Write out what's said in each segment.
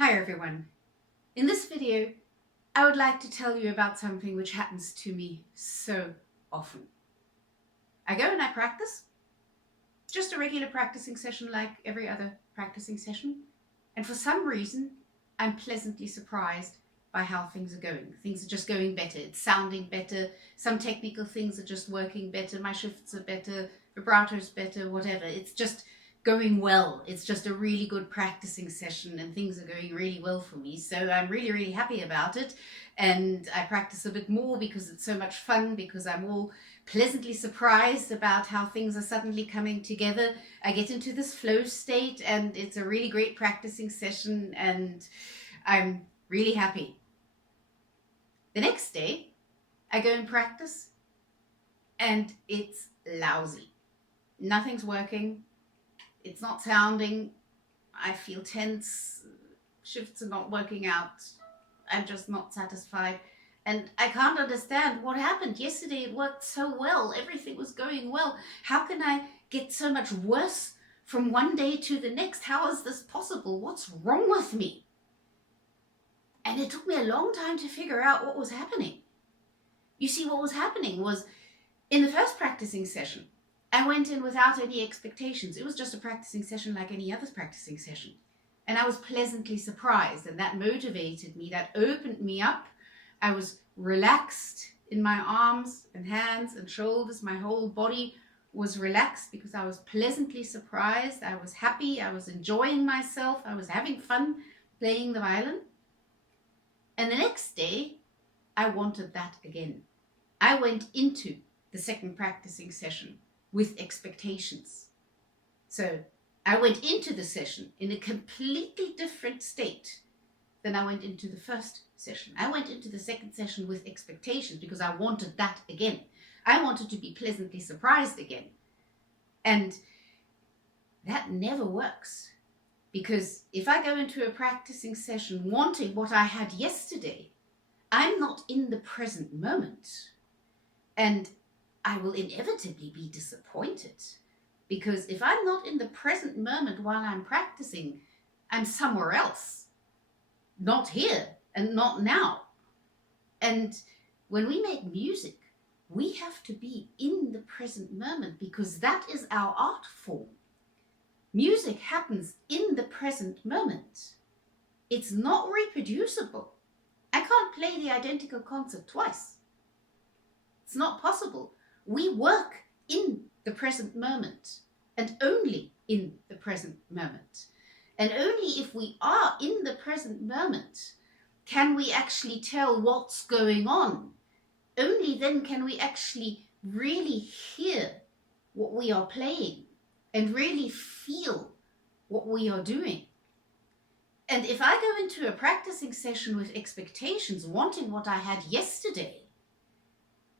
Hi everyone. In this video, I would like to tell you about something which happens to me so often. I go and I practice, just a regular practicing session like every other practicing session, and for some reason, I'm pleasantly surprised by how things are going. Things are just going better, it's sounding better, some technical things are just working better, my shifts are better, vibrato's better, whatever. It's just going well. It's just a really good practicing session and things are going really well for me. So I'm really happy about it. And I practice a bit more because it's so much fun, because I'm all pleasantly surprised about how things are suddenly coming together. I get into this flow state and it's a really great practicing session and I'm really happy. The next day, I go and practice and it's lousy. Nothing's working. It's not sounding. I feel tense. Shifts are not working out. I'm just not satisfied. And I can't understand what happened. Yesterday it worked so well. Everything was going well. How can I get so much worse from one day to the next? How is this possible? What's wrong with me? And it took me a long time to figure out what was happening. You see, what was happening was in the first practicing session, I went in without any expectations. It was just a practicing session like any other practicing session. And I was pleasantly surprised, and that motivated me, that opened me up. I was relaxed in my arms and hands and shoulders. My whole body was relaxed because I was pleasantly surprised. I was happy. I was enjoying myself. I was having fun playing the violin. And the next day, I wanted that again. I went into the second practicing session with expectations. So I went into the session in a completely different state than I went into the first session. I went into the second session with expectations because I wanted that again. I wanted to be pleasantly surprised again. And that never works, because if I go into a practicing session wanting what I had yesterday, I'm not in the present moment. And I will inevitably be disappointed, because if I'm not in the present moment while I'm practicing, I'm somewhere else, not here and not now. And when we make music, we have to be in the present moment, because that is our art form. Music happens in the present moment. It's not reproducible. I can't play the identical concert twice. It's not possible. We work in the present moment, and only in the present moment. And only if we are in the present moment can we actually tell what's going on. Only then can we actually really hear what we are playing and really feel what we are doing. And if I go into a practicing session with expectations, wanting what I had yesterday,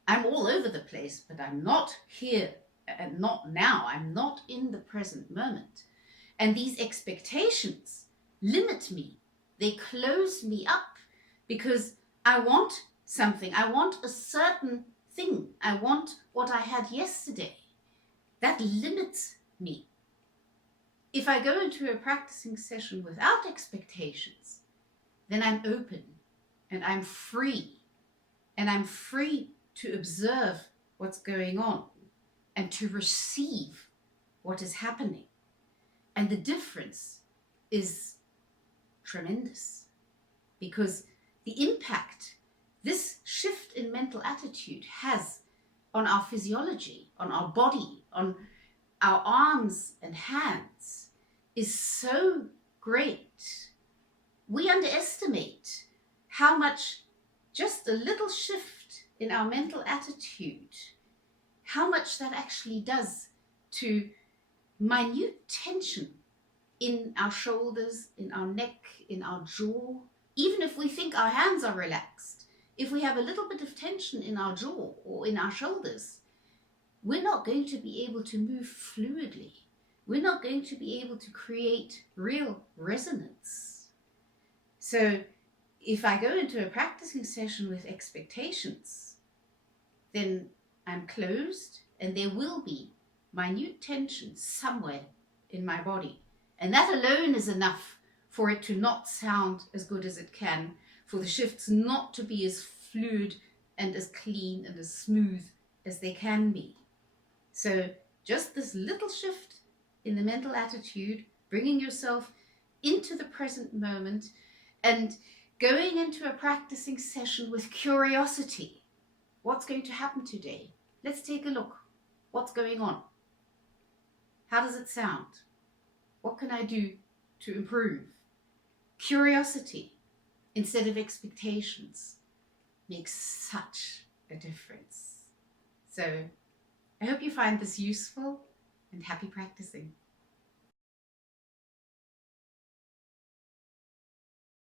I'm all over the place, but I'm not here and not now. I'm not in the present moment. And these expectations limit me. They close me up, because I want something. I want a certain thing. I want what I had yesterday. That limits me. If I go into a practicing session without expectations, then I'm open and I'm free. And I'm free to observe what's going on and to receive what is happening. And the difference is tremendous, because the impact this shift in mental attitude has on our physiology, on our body, on our arms and hands is so great. We underestimate how much just a little shift in our mental attitude, how much that actually does to minute tension in our shoulders, in our neck, in our jaw. Even if we think our hands are relaxed, if we have a little bit of tension in our jaw or in our shoulders, we're not going to be able to move fluidly. We're not going to be able to create real resonance. So if I go into a practicing session with expectations, then I'm closed and there will be minute tension somewhere in my body. And that alone is enough for it to not sound as good as it can, for the shifts not to be as fluid and as clean and as smooth as they can be. So just this little shift in the mental attitude, bringing yourself into the present moment and going into a practicing session with curiosity. What's going to happen today? Let's take a look. What's going on? How does it sound? What can I do to improve? Curiosity instead of expectations makes such a difference. So I hope you find this useful and happy practicing.